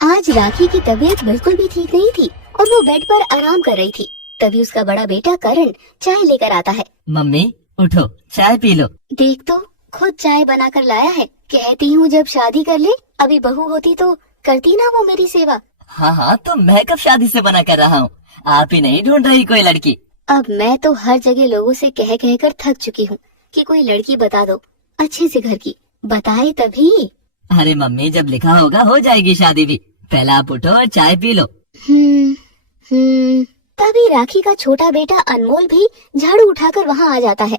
आज राखी की तबीयत बिल्कुल भी ठीक नहीं थी और वो बेड पर आराम कर रही थी। तभी उसका बड़ा बेटा करण चाय लेकर आता है। मम्मी उठो, चाय पी लो। देख तो, खुद चाय बनाकर लाया है। कहती हूँ जब शादी कर ले, अभी बहू होती तो करती ना वो मेरी सेवा। हाँ हाँ, तो मैं कब शादी से मना कर रहा हूँ? आप ही नहीं ढूंढ रही कोई लड़की? अब मैं तो हर जगह लोगों से कह कह कर थक चुकी हूँ कि कोई लड़की बता दो, अच्छे से घर की। बताए तभी। अरे मम्मी, जब लिखा होगा हो जाएगी शादी भी। पहले आप उठो और चाय पी लो। तभी राखी का छोटा बेटा अनमोल भी झाड़ू उठाकर वहाँ आ जाता है।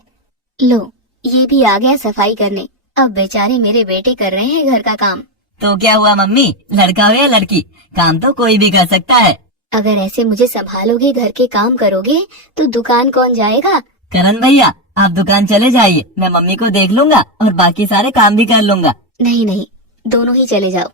लो, ये भी आ गया सफाई करने। अब बेचारे मेरे बेटे कर रहे हैं घर का काम। तो क्या हुआ मम्मी, लड़का हो या लड़की, काम तो कोई भी कर सकता है। अगर ऐसे मुझे संभालोगे, घर के काम करोगे, तो दुकान कौन जाएगा? करण भैया, आप दुकान चले जाइए, मैं मम्मी को देख लूंगा और बाकी सारे काम भी कर लूंगा। नहीं नहीं, दोनों ही चले जाओ।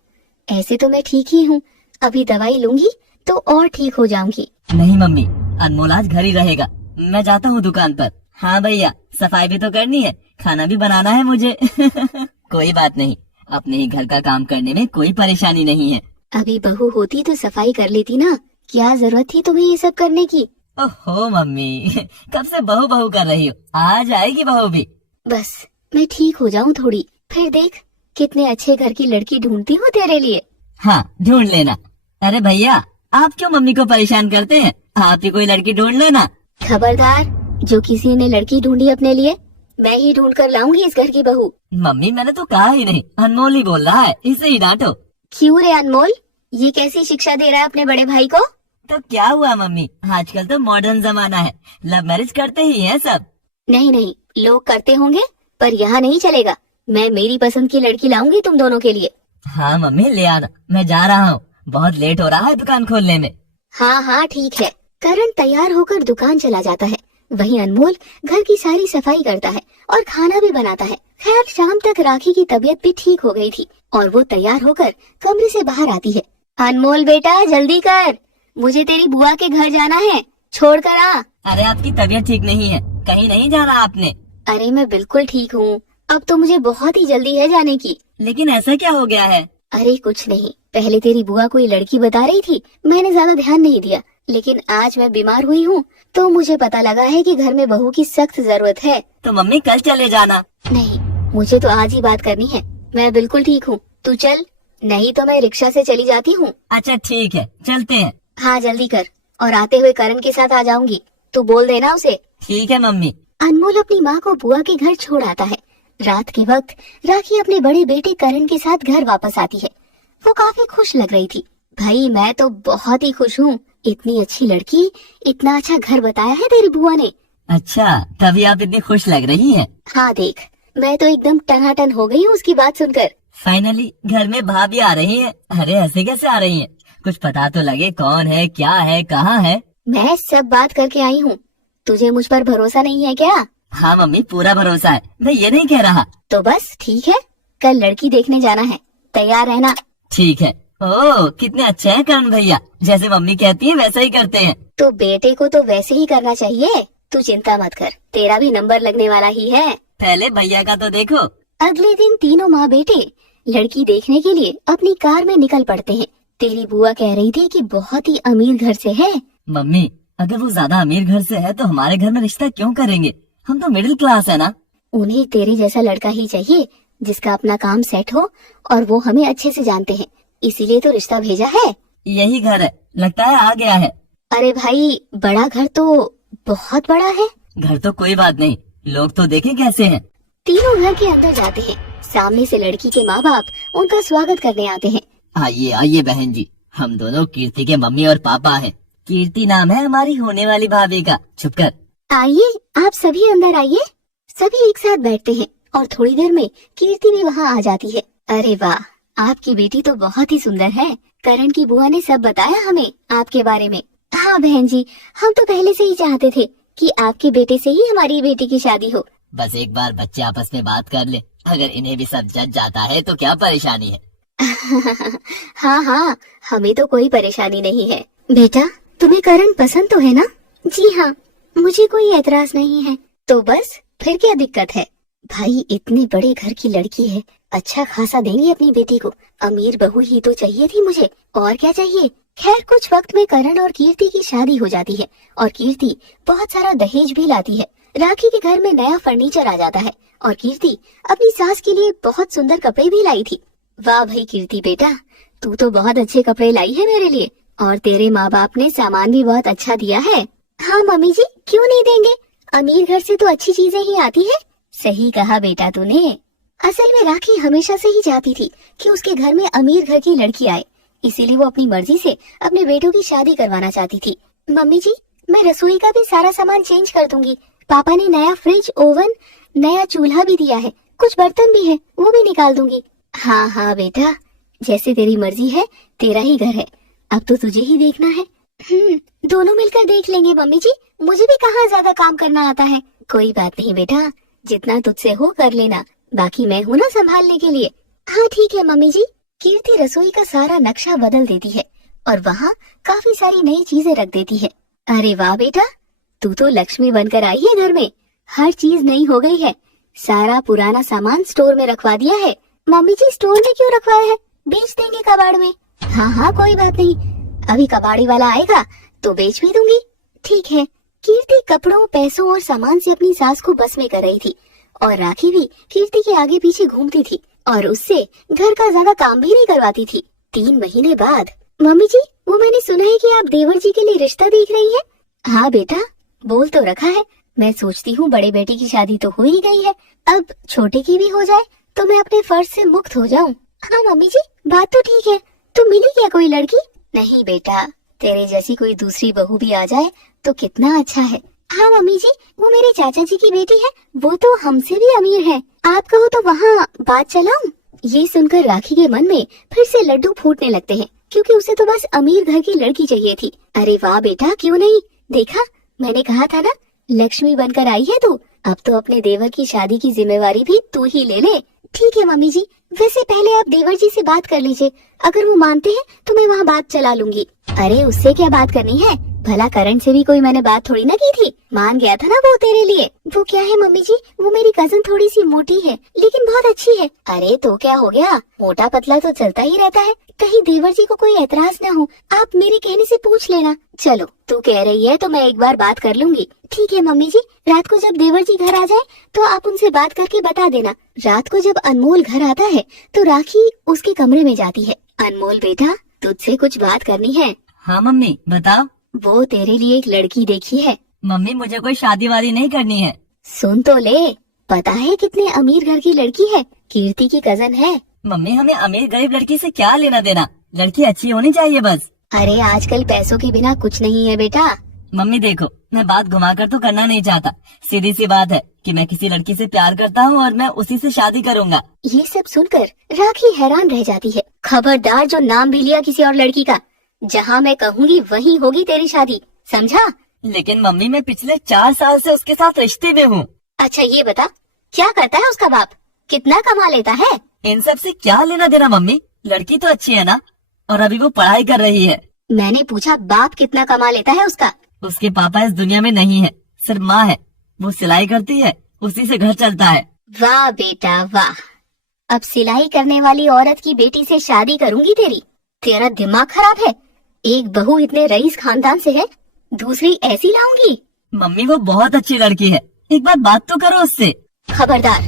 ऐसे तो मैं ठीक ही हूँ, अभी दवाई लूंगी तो और ठीक हो जाऊंगी। नहीं मम्मी, अनमोल आज घर ही रहेगा, मैं जाता हूँ दुकान पर। हाँ भैया, सफाई भी तो करनी है, खाना भी बनाना है मुझे। कोई बात नहीं, अपने ही घर का काम करने में कोई परेशानी नहीं है। अभी बहू होती तो सफाई कर लेती ना, क्या जरूरत थी तुम्हें ये सब करने की? ओहो मम्मी, कब से बहू बहू कर रही हो, आ जाएगी बहू भी। बस मैं ठीक हो जाऊं थोड़ी, फिर देख कितने अच्छे घर की लड़की ढूंढती हूँ तेरे लिए। हाँ, ढूंढ लेना। अरे भैया, आप क्यों मम्मी को परेशान करते हैं? आप ही कोई लड़की ढूंढ लेना। खबरदार, जो किसी ने लड़की ढूंढी अपने लिए, मैं ही ढूंढ कर लाऊंगी इस घर की बहू। मम्मी, मैंने तो कहा ही नहीं, अनमोल ही बोल रहा है, इसे ही डांटो। क्यों रे अनमोल, ये कैसी शिक्षा दे रहा है अपने बड़े भाई को? तो क्या हुआ मम्मी, आजकल तो मॉडर्न जमाना है, लव मैरिज करते ही हैं सब। नहीं नहीं, लोग करते होंगे, पर यहाँ नहीं चलेगा। मैं मेरी पसंद की लड़की लाऊंगी तुम दोनों के लिए। हाँ मम्मी, ले आना, मैं जा रहा हूँ, बहुत लेट हो रहा है दुकान खोलने में। हाँ हाँ ठीक है। करण तैयार होकर दुकान चला जाता है। वहीं अनमोल घर की सारी सफाई करता है और खाना भी बनाता है। खैर, शाम तक राखी की तबीयत भी ठीक हो गई थी और वो तैयार होकर कमरे से बाहर आती है। अनमोल बेटा, जल्दी कर, मुझे तेरी बुआ के घर जाना है, छोड़ कर आ। अरे आपकी तबीयत ठीक नहीं है, कहीं नहीं जाना आपने? अरे मैं बिल्कुल ठीक हूँ, अब तो मुझे बहुत ही जल्दी है जाने की। लेकिन ऐसा क्या हो गया है? अरे कुछ नहीं, पहले तेरी बुआ कोई लड़की बता रही थी, मैंने ज्यादा ध्यान नहीं दिया, लेकिन आज मैं बीमार हुई हूँ तो मुझे पता लगा है कि घर में बहू की सख्त जरूरत है। तो मम्मी कल चले जाना। नहीं, मुझे तो आज ही बात करनी है, मैं बिल्कुल ठीक हूँ, तू चल, नहीं तो मैं रिक्शा से चली जाती हूँ। अच्छा ठीक है, चलते हैं। हाँ जल्दी कर, और आते हुए करण के साथ आ जाऊंगी, तू बोल देना उसे। ठीक है मम्मी। अनमोल अपनी माँ को बुआ के घर छोड़ आता है। रात के वक्त राखी अपने बड़े बेटे करण के साथ घर वापस आती है। वो काफी खुश लग रही थी। भाई मैं तो बहुत ही खुश हूँ, इतनी अच्छी लड़की, इतना अच्छा घर बताया है तेरी बुआ ने। अच्छा, तभी आप इतनी खुश लग रही हैं। हाँ देख, मैं तो एकदम टनाटन हो गई हूँ उसकी बात सुनकर। फाइनली घर में भाभी आ रही हैं। अरे ऐसे कैसे आ रही हैं? कुछ पता तो लगे, कौन है, क्या है, कहाँ है? मैं सब बात करके आई हूँ, तुझे मुझ पर भरोसा नहीं है क्या? हाँ मम्मी, पूरा भरोसा है, मैं ये नहीं कह रहा। तो बस ठीक है, कल लड़की देखने जाना है, तैयार रहना। ठीक है। ओह, कितने अच्छे हैं करण भैया, जैसे मम्मी कहती है वैसा ही करते हैं। तो बेटे को तो वैसे ही करना चाहिए, तू चिंता मत कर, तेरा भी नंबर लगने वाला ही है। पहले भैया का तो देखो। अगले दिन तीनों माँ बेटे लड़की देखने के लिए अपनी कार में निकल पड़ते हैं। तेरी बुआ कह रही थी कि बहुत ही अमीर घर से है। मम्मी, अगर वो ज्यादा अमीर घर से है तो हमारे घर में रिश्ता क्यों करेंगे? हम तो मिडिल क्लास है ना। उन्हें तेरे जैसा लड़का ही चाहिए, जिसका अपना काम सेट हो और वो हमें अच्छे से जानते हैं, इसीलिए तो रिश्ता भेजा है। यही घर है, लगता है आ गया है। अरे भाई, बड़ा घर तो बहुत बड़ा है। घर तो कोई बात नहीं, लोग तो देखें कैसे हैं। तीनों घर के अंदर जाते हैं। सामने से लड़की के माँ बाप उनका स्वागत करने आते हैं। आइए आइए बहन जी, हम दोनों कीर्ति के मम्मी और पापा हैं। कीर्ति नाम है हमारी होने वाली भाभी का। चुप कर। आइए, आप सभी अंदर आइए। सभी एक साथ बैठते हैं और थोड़ी देर में कीर्ति भी वहाँ आ जाती है। अरे वाह, आपकी बेटी तो बहुत ही सुंदर है। करण की बुआ ने सब बताया हमें आपके बारे में। हाँ बहन जी, हम तो पहले से ही चाहते थे कि आपके बेटे से ही हमारी बेटी की शादी हो। बस एक बार बच्चे आपस में बात कर ले, अगर इन्हें भी सब जच जाता है तो क्या परेशानी है। हाँ हाँ, हमें तो कोई परेशानी नहीं है। बेटा, तुम्हें करण पसंद तो है ना? जी हाँ, मुझे कोई एतराज नहीं है। तो बस फिर क्या दिक्कत है? भाई इतने बड़े घर की लड़की है, अच्छा खासा देंगे अपनी बेटी को। अमीर बहू ही तो चाहिए थी मुझे, और क्या चाहिए। खैर कुछ वक्त में करण और कीर्ति की शादी हो जाती है और कीर्ति बहुत सारा दहेज भी लाती है। राखी के घर में नया फर्नीचर आ जाता है और कीर्ति अपनी सास के लिए बहुत सुंदर कपड़े भी लाई थी। वाह भाई कीर्ति बेटा, तू तो बहुत अच्छे कपड़े लाई है मेरे लिए, और तेरे माँ बाप ने सामान भी बहुत अच्छा दिया है। हाँ मम्मी जी, क्यों नहीं देंगे, अमीर घर से तो अच्छी चीजें ही आती है। सही कहा बेटा तूने। असल में राखी हमेशा से ही चाहती थी कि उसके घर में अमीर घर की लड़की आए, इसीलिए वो अपनी मर्जी से अपने बेटों की शादी करवाना चाहती थी। मम्मी जी, मैं रसोई का भी सारा सामान चेंज कर दूंगी। पापा ने नया फ्रिज, ओवन, नया चूल्हा भी दिया है, कुछ बर्तन भी है, वो भी निकाल दूंगी। हाँ हाँ बेटा, जैसे तेरी मर्जी है, तेरा ही घर है, अब तो तुझे ही देखना है। दोनों मिलकर देख लेंगे मम्मी जी, मुझे भी कहाँ ज्यादा काम करना आता है। कोई बात नहीं बेटा, जितना तुझसे हो कर लेना, बाकी मैं हूँ ना संभालने के लिए। हाँ ठीक है मम्मी जी। कीर्ति रसोई का सारा नक्शा बदल देती है और वहाँ काफी सारी नई चीजें रख देती है। अरे वाह बेटा, तू तो लक्ष्मी बनकर आई है घर में, हर चीज नई हो गई है। सारा पुराना सामान स्टोर में रखवा दिया है। मम्मी जी स्टोर में क्यों रखवाया है, बेच देंगे कबाड़ में। हाँ हाँ कोई बात नहीं, अभी कबाड़ी वाला आएगा तो बेच भी दूंगी। ठीक है। कीर्ति कपड़ों, पैसों और सामान से अपनी सास को बस में कर रही थी और राखी भी कीर्ति के आगे पीछे घूमती थी और उससे घर का ज्यादा काम भी नहीं करवाती थी। 3 महीने बाद, मम्मी जी वो मैंने सुना है कि आप देवर जी के लिए रिश्ता देख रही हैं। हाँ बेटा, बोल तो रखा है। मैं सोचती हूँ बड़े बेटे की शादी तो हो ही गई है, अब छोटे की भी हो जाए तो मैं अपने फर्ज से मुक्त हो जाऊँ। हाँ मम्मी जी, बात तो ठीक है। तो मिली क्या कोई लड़की? नहीं बेटा, तेरे जैसी कोई दूसरी बहू भी आ जाए तो कितना अच्छा है। हाँ मम्मी जी, वो मेरे चाचा जी की बेटी है, वो तो हमसे भी अमीर है। आप कहो तो वहाँ बात चलाऊं? ये सुनकर राखी के मन में फिर से लड्डू फूटने लगते हैं, क्योंकि उसे तो बस अमीर घर की लड़की चाहिए थी। अरे वाह बेटा, क्यों नहीं, देखा मैंने कहा था ना, लक्ष्मी बनकर आई है तू। अब तो अपने देवर की शादी की जिम्मेवारी भी तू ही ले ले। ठीक है मम्मी जी, वैसे पहले आप देवर जी से बात कर लीजिए, अगर वो मानते हैं तो मैं वहाँ बात चला लूंगी। अरे उससे क्या बात करनी है, भला करण से भी कोई मैंने बात थोड़ी ना की थी, मान गया था ना वो तेरे लिए। वो क्या है मम्मी जी, वो मेरी कजन थोड़ी सी मोटी है लेकिन बहुत अच्छी है। अरे तो क्या हो गया, मोटा पतला तो चलता ही रहता है, कहीं देवर जी को कोई एतराज ना हो, आप मेरे कहने से पूछ लेना। चलो तू कह रही है तो मैं एक बार बात कर लूंगी। ठीक है मम्मी जी, रात को जब देवर जी घर आ जाए तो आप उनसे बात करके बता देना। रात को जब अनमोल घर आता है तो राखी उसके कमरे में जाती है। अनमोल बेटा, तुझसे कुछ बात करनी है। हाँ मम्मी बताओ। वो तेरे लिए एक लड़की देखी है। मम्मी मुझे कोई शादी वादी नहीं करनी है। सुन तो ले, पता है कितने अमीर घर की लड़की है, कीर्ति की कजन है। मम्मी हमें अमीर गरीब लड़की से क्या लेना देना, लड़की अच्छी होनी चाहिए बस। अरे आजकल पैसों के बिना कुछ नहीं है बेटा। मम्मी देखो, मैं बात घुमाकर तो करना नहीं चाहता, सीधी सी बात है कि मैं किसी लड़की से प्यार करता हूँ और मैं उसी से शादी करूँगा। ये सब सुनकर राखी हैरान रह जाती है। खबरदार जो नाम भी लिया किसी और लड़की का, जहाँ मैं कहूँगी वहीं होगी तेरी शादी, समझा? लेकिन मम्मी मैं पिछले 4 साल से उसके साथ रिश्ते में हूँ। अच्छा ये बता, क्या करता है उसका बाप, कितना कमा लेता है? इन सब से क्या लेना देना मम्मी, लड़की तो अच्छी है ना, और अभी वो पढ़ाई कर रही है। मैंने पूछा बाप कितना कमा लेता है उसका। उसके पापा इस दुनिया में नहीं है, सिर्फ माँ है, वो सिलाई करती है, उसी से घर चलता है। वाह बेटा वाह, अब सिलाई करने वाली औरत की बेटी से शादी करूंगी तेरी? तेरा दिमाग खराब है, एक बहू इतने रईस खानदान से है, दूसरी ऐसी लाऊंगी? मम्मी वो बहुत अच्छी लड़की है, एक बार बात तो करो उससे। खबरदार,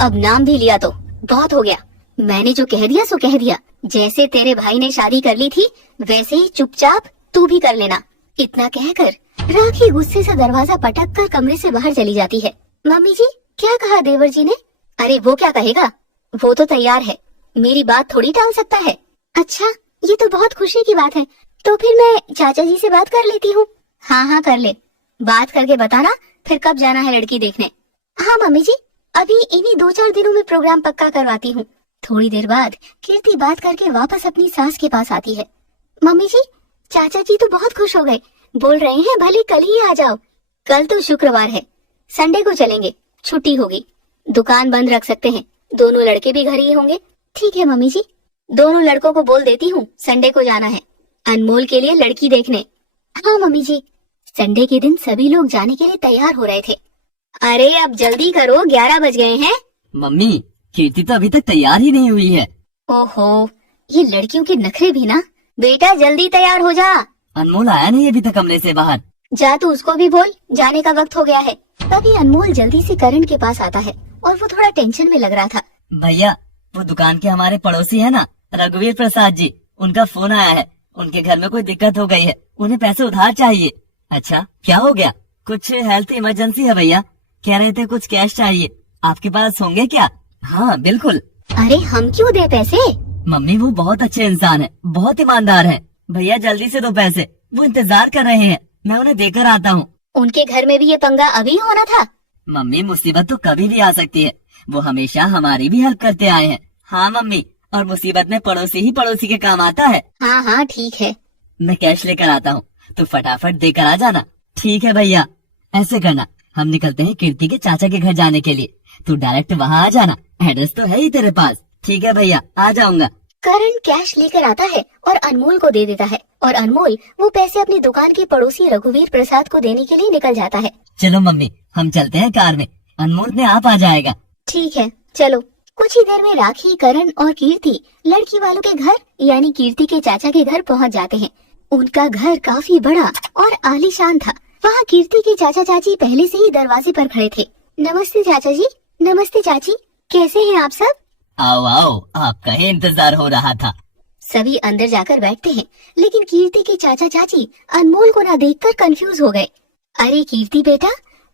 अब नाम भी लिया तो बहुत हो गया। मैंने जो कह दिया सो कह दिया। जैसे तेरे भाई ने शादी कर ली थी वैसे ही चुपचाप तू भी कर लेना। इतना कहकर राखी गुस्से से दरवाजा पटक कर कमरे से बाहर चली जाती है। मम्मी जी क्या कहा देवर जी ने? अरे वो क्या कहेगा, वो तो तैयार है, मेरी बात थोड़ी टाल सकता है। अच्छा ये तो बहुत खुशी की बात है, तो फिर मैं चाचा जी से बात कर लेती हूँ। हाँ हाँ कर ले, बात करके बताना फिर कब जाना है लड़की देखने। हाँ मम्मी जी, अभी इन्हीं 2-4 दिनों में प्रोग्राम पक्का करवाती हूँ। थोड़ी देर बाद कीर्ति बात करके वापस अपनी सास के पास आती है। मम्मी जी चाचा जी तो बहुत खुश हो गए, बोल रहे हैं भले कल ही आ जाओ। कल तो शुक्रवार है, संडे को चलेंगे, छुट्टी होगी, दुकान बंद रख सकते हैं, दोनों लड़के भी घर ही होंगे। ठीक है मम्मी जी, दोनों लड़कों को बोल देती हूँ संडे को जाना है अनमोल के लिए लड़की देखने। हाँ मम्मी जी। संडे के दिन सभी लोग जाने के लिए तैयार हो रहे थे। अरे अब जल्दी करो, 11 बज गए हैं। मम्मी कीर्ति तो अभी तक तैयार ही नहीं हुई है। ओहो, ये लड़कियों के नखरे भी ना। बेटा जल्दी तैयार हो जा। अनमोल आया नहीं अभी तक कमरे से बाहर। जा तू उसको भी बोल, जाने का वक्त हो गया है। तभी अनमोल जल्दी से करण के पास आता है और वो थोड़ा टेंशन में लग रहा था। भैया, वो दुकान के हमारे पड़ोसी है ना, रघुवीर प्रसाद जी, उनका फोन आया है। उनके घर में कोई दिक्कत हो गई है, उन्हें पैसे उधार चाहिए। अच्छा, क्या हो गया? कुछ हेल्थ इमरजेंसी है भैया, कह रहे थे कुछ कैश चाहिए, आपके पास होंगे क्या? हाँ बिल्कुल। अरे हम क्यों दे पैसे? मम्मी वो बहुत अच्छे इंसान है, बहुत ईमानदार है। भैया जल्दी से दो पैसे, वो इंतजार कर रहे हैं, मैं उन्हें देकर आता हूँ। उनके घर में भी ये पंगा अभी होना था। मम्मी मुसीबत तो कभी भी आ सकती है, वो हमेशा हमारी भी हेल्प करते आए हैं। हाँ मम्मी, और मुसीबत में पड़ोसी ही पड़ोसी के काम आता है। हाँ हाँ ठीक है। मैं कैश लेकर आता हूँ, तो फटाफट देकर आ जाना। ठीक है भैया। ऐसे करना, हम निकलते हैं कीर्ति के चाचा के घर जाने के लिए, तू डायरेक्ट वहाँ आ जाना, एड्रेस तो है ही तेरे पास। ठीक है भैया, आ जाऊंगा। करण कैश लेकर आता है और अनमोल को दे देता है और अनमोल वो पैसे अपनी दुकान के पड़ोसी रघुवीर प्रसाद को देने के लिए निकल जाता है। चलो मम्मी, हम चलते हैं कार में, अनमोल ने आप आ जाएगा। ठीक है चलो। कुछ ही देर में राखी, करण और कीर्ति लड़की वालों के घर यानी कीर्ति के चाचा के घर पहुंच जाते हैं। उनका घर काफी बड़ा और आलीशान था। वहाँ कीर्ति के चाचा चाची पहले से ही दरवाजे पर खड़े थे। नमस्ते चाचा जी। नमस्ते चाची, कैसे हैं आप सब? आओ आओ, आपका ही इंतजार हो रहा था। सभी अंदर जाकर बैठते हैं, लेकिन कीर्ति के चाचा चाची अनमोल को ना देखकर कंफ्यूज हो गए। अरे कीर्ति बेटा,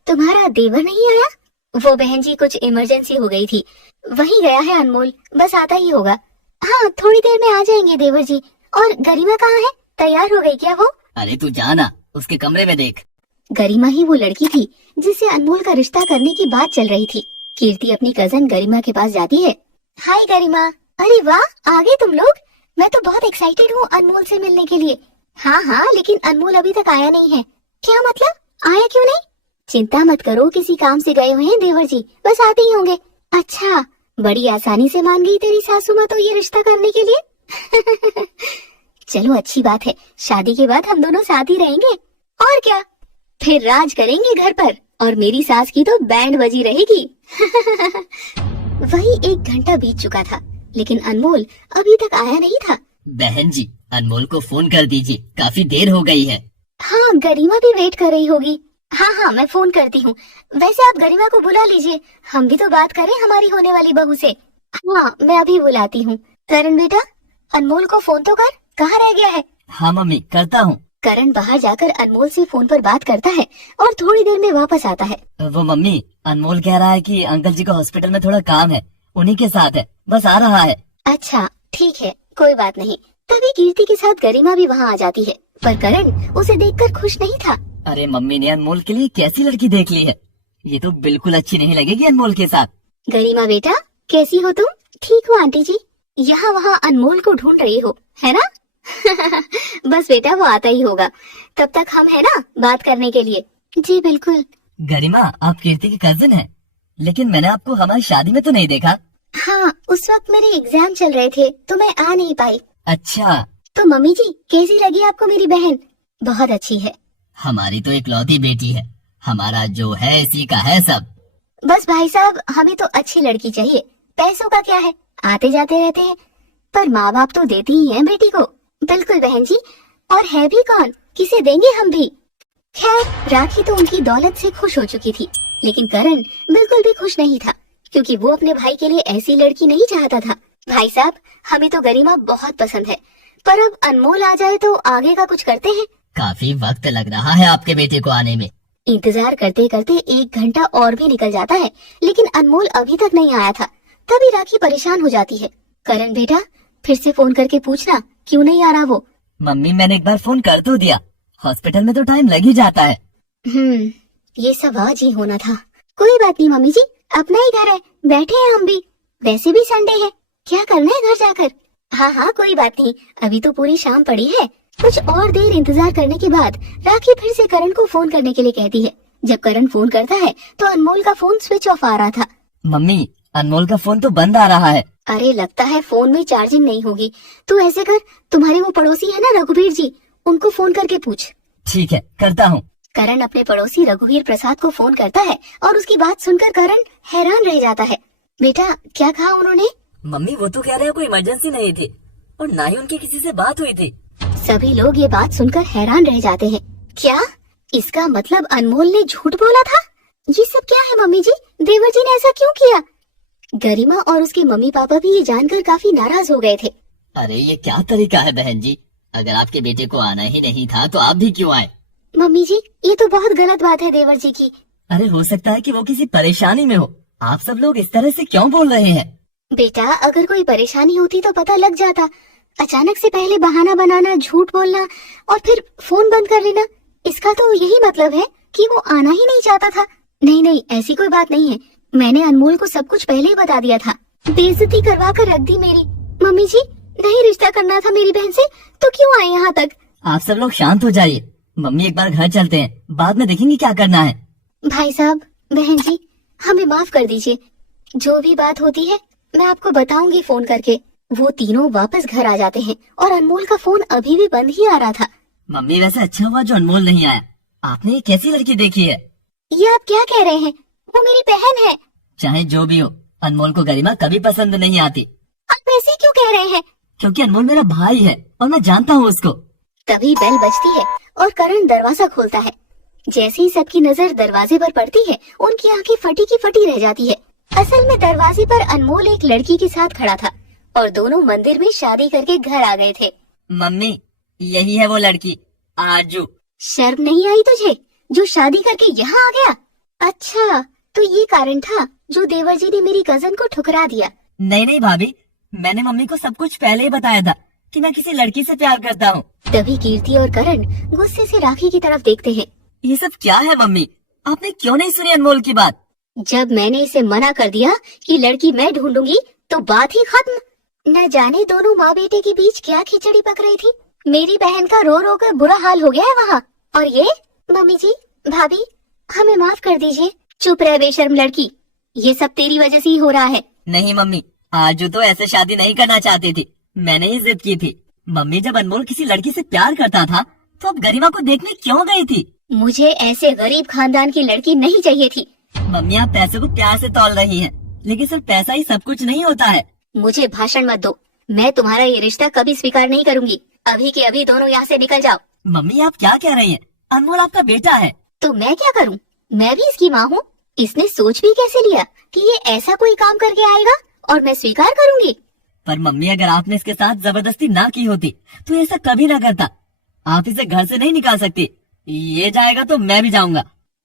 तुम्हारा देवर नहीं आया? वो बहन जी कुछ इमरजेंसी हो गई थी, वही गया है अनमोल, बस आता ही होगा। हाँ थोड़ी देर में आ जाएंगे देवर जी। और गरिमा कहाँ है, तैयार हो गई क्या वो? अरे तू जाना, उसके कमरे में देख। गरिमा ही वो लड़की थी जिससे अनमोल का रिश्ता करने की बात चल रही थी। कीर्ति अपनी कजन गरिमा के पास जाती है। हाय गरिमा। अरे वाह, आ गए तुम लोग। मैं तो बहुत एक्साइटेड हूँ अनमोल से मिलने के लिए। हाँ हाँ, लेकिन अनमोल अभी तक आया नहीं है। क्या मतलब, आया क्यों नहीं? चिंता मत करो, किसी काम से गए हुए हैं देवर जी, बस आते ही होंगे। अच्छा, बड़ी आसानी से मान गई तेरी सासू माँ तो ये रिश्ता करने के लिए। चलो अच्छी बात है, शादी के बाद हम दोनों साथ ही रहेंगे। और क्या, फिर राज करेंगे घर पर, और मेरी सास की तो बैंड बजी रहेगी। वही 1 घंटा बीत चुका था, लेकिन अनमोल अभी तक आया नहीं था। बहन जी, अनमोल को फोन कर दीजिए, काफी देर हो गई है। हाँ, गरिमा भी वेट कर रही होगी। हाँ हाँ, मैं फोन करती हूँ। वैसे आप गरिमा को बुला लीजिए, हम भी तो बात करें हमारी होने वाली बहू से। हाँ, मैं अभी बुलाती हूँ। करण बेटा, अनमोल को फोन तो कर, कहाँ रह गया है? हाँ मम्मी, करता हूँ। करण बाहर जाकर अनमोल से फोन पर बात करता है और थोड़ी देर में वापस आता है। वो मम्मी, अनमोल कह रहा है कि अंकल जी को हॉस्पिटल में थोड़ा काम है, उन्हीं के साथ है, बस आ रहा है। अच्छा ठीक है, कोई बात नहीं। तभी कीर्ति के साथ गरिमा भी वहाँ आ जाती है, पर करण उसे देखकर खुश नहीं था। अरे मम्मी ने अनमोल के लिए कैसी लड़की देख ली है, ये तो बिल्कुल अच्छी नहीं लगेगी अनमोल के साथ। गरिमा बेटा, कैसी हो तुम? ठीक हो आंटी जी, यहाँ वहाँ अनमोल को ढूंढ रही हो, है ना? बस बेटा वो आता ही होगा, तब तक हम है ना बात करने के लिए। जी बिल्कुल। गरिमा, आप कीर्ति की कजिन हैं, लेकिन मैंने आपको हमारी शादी में तो नहीं देखा। हाँ, उस वक्त मेरे एग्जाम चल रहे थे तो मैं आ नहीं पाई। अच्छा, तो मम्मी जी कैसी लगी आपको मेरी बहन? बहुत अच्छी है। हमारी तो इकलौती बेटी है, हमारा जो है इसी का है सब। बस भाई साहब, हमें तो अच्छी लड़की चाहिए, पैसों का क्या है, आते जाते रहते हैं, पर माँ बाप तो देती ही हैं बेटी को। बिल्कुल बहन जी, और है भी कौन, किसे देंगे हम भी। खैर, राखी तो उनकी दौलत से खुश हो चुकी थी, लेकिन करण बिल्कुल भी खुश नहीं था, क्योंकि वो अपने भाई के लिए ऐसी लड़की नहीं चाहता था। भाई साहब, हमें तो गरिमा बहुत पसंद है, पर अब अनमोल आ जाए तो आगे का कुछ करते हैं। काफी वक्त लग रहा है आपके बेटे को आने में। इंतजार करते करते 1 घंटा और भी निकल जाता है, लेकिन अनमोल अभी तक नहीं आया था। तभी राखी परेशान हो जाती है। करण बेटा, फिर से फोन करके पूछना क्यों नहीं आ रहा वो। मम्मी, मैंने एक बार फोन कर तो दिया, हॉस्पिटल में तो टाइम लग ही जाता है। ये सब आज ही होना था। कोई बात नहीं मम्मी जी, अपना ही घर है, बैठे हैं हम भी, वैसे भी संडे है, क्या करना है घर जाकर। हाँ हाँ कोई बात नहीं, अभी तो पूरी शाम पड़ी है। कुछ और देर इंतजार करने के बाद राखी फिर से करण को फोन करने के लिए कहती है। जब करण फोन करता है तो अनमोल का फोन स्विच ऑफ आ रहा था। मम्मी, अनमोल का फोन तो बंद आ रहा है। अरे लगता है फोन में चार्जिंग नहीं होगी। तू ऐसे कर, तुम्हारे वो पड़ोसी है ना रघुवीर जी, उनको फोन करके पूछ। ठीक है, करता हूँ। करण अपने पड़ोसी रघुवीर प्रसाद को फोन करता है और उसकी बात सुनकर करण हैरान रह जाता है। बेटा क्या कहा उन्होंने? मम्मी वो तो कह रहे हैं कोई इमरजेंसी नहीं थी और ना ही उनकी किसी से बात हुई थी। सभी लोग ये बात सुनकर हैरान रह जाते हैं। क्या इसका मतलब अनमोल ने झूठ बोला था? ये सब क्या है मम्मी जी? देवर जी ने ऐसा क्यों किया? गरिमा और उसके मम्मी पापा भी ये जानकर काफी नाराज हो गए थे। अरे ये क्या तरीका है बहन जी, अगर आपके बेटे को आना ही नहीं था तो आप भी क्यों आए? मम्मी जी ये तो बहुत गलत बात है देवर जी की। अरे हो सकता है कि वो किसी परेशानी में हो, आप सब लोग इस तरह से क्यों बोल रहे हैं? बेटा अगर कोई परेशानी होती तो पता लग जाता। अचानक से पहले बहाना बनाना, झूठ बोलना और फिर फोन बंद कर लेना, इसका तो यही मतलब है कि वो आना ही नहीं चाहता था। नहीं नहीं ऐसी कोई बात नहीं है, मैंने अनमोल को सब कुछ पहले ही बता दिया था। बेइज्जती करवा कर रख दी मेरी। मम्मी जी नहीं रिश्ता करना था मेरी बहन से तो क्यों आए यहाँ तक? आप सब लोग शांत हो जाइए, मम्मी एक बार घर चलते हैं, बाद में देखेंगे क्या करना है। भाई साहब, बहन जी हमें माफ कर दीजिए, जो भी बात होती है मैं आपको बताऊंगी फोन करके। वो तीनों वापस घर आ जाते हैं और अनमोल का फोन अभी भी बंद ही आ रहा था। मम्मी वैसे अच्छा हुआ जो अनमोल नहीं आया, आपने ये कैसी लड़की देखी है? ये आप क्या कह रहे हैं? वो मेरी बहन है। चाहे जो भी हो, अनमोल को गरिमा कभी पसंद नहीं आती। आप ऐसे क्यों कह रहे हैं? क्योंकि अनमोल मेरा भाई है और मैं जानता हूँ उसको। तभी बेल बजती है और करण दरवाजा खोलता है। जैसे ही सबकी नजर दरवाजे पर पड़ती है उनकी आंखें फटी की फटी रह जाती है। असल में दरवाजे पर अनमोल एक लड़की के साथ खड़ा था और दोनों मंदिर में शादी करके घर आ गए थे। मम्मी यही है वो लड़की, आरजू। शर्म नहीं आई तुझे जो शादी करके यहाँ आ गया? अच्छा तो ये कारण था जो देवर जी ने मेरी कजन को ठुकरा दिया। नहीं नहीं भाभी, मैंने मम्मी को सब कुछ पहले ही बताया था कि मैं किसी लड़की से प्यार करता हूँ। तभी कीर्ति और करण गुस्से से राखी की तरफ देखते हैं। ये सब क्या है मम्मी, आपने क्यों नहीं सुनी अनमोल की बात? जब मैंने इसे मना कर दिया कि लड़की मैं ढूंढूंगी तो बात ही खत्म। न जाने दोनों माँ बेटे के बीच क्या खिचड़ी पक रही थी। मेरी बहन का रो रो कर बुरा हाल हो गया है वहाँ। और ये मम्मी जी, भाभी हमें माफ कर दीजिए। चुप रह बेशर्म लड़की, ये सब तेरी वजह से ही हो रहा है। नहीं मम्मी, आरजू तो ऐसे शादी नहीं करना चाहती थी, मैंने ही जिद की थी। मम्मी जब अनमोल किसी लड़की से प्यार करता था तो अब गरिमा को देखने क्यों गई थी? मुझे ऐसे गरीब खानदान की लड़की नहीं चाहिए थी। मम्मी आप पैसे को प्यार से तौल रही हैं, लेकिन सिर्फ पैसा ही सब कुछ नहीं होता है। मुझे भाषण मत दो, मैं तुम्हारा ये रिश्ता कभी स्वीकार नहीं करूंगी। अभी के अभी दोनों यहाँ से निकल जाओ। मम्मी आप क्या कह रही हैं? अनमोल आपका बेटा है। तो मैं क्या करूं? मैं भी इसकी माँ हूँ। इसने सोच भी कैसे लिया कि ये ऐसा कोई काम करके आएगा और मैं स्वीकार करूंगी? पर मम्मी अगर आपने इसके साथ जबरदस्ती ना की होती तो ऐसा कभी ना करता। आप इसे घर से नहीं निकाल सकती। ये जाएगा तो मैं भी जाऊंगा।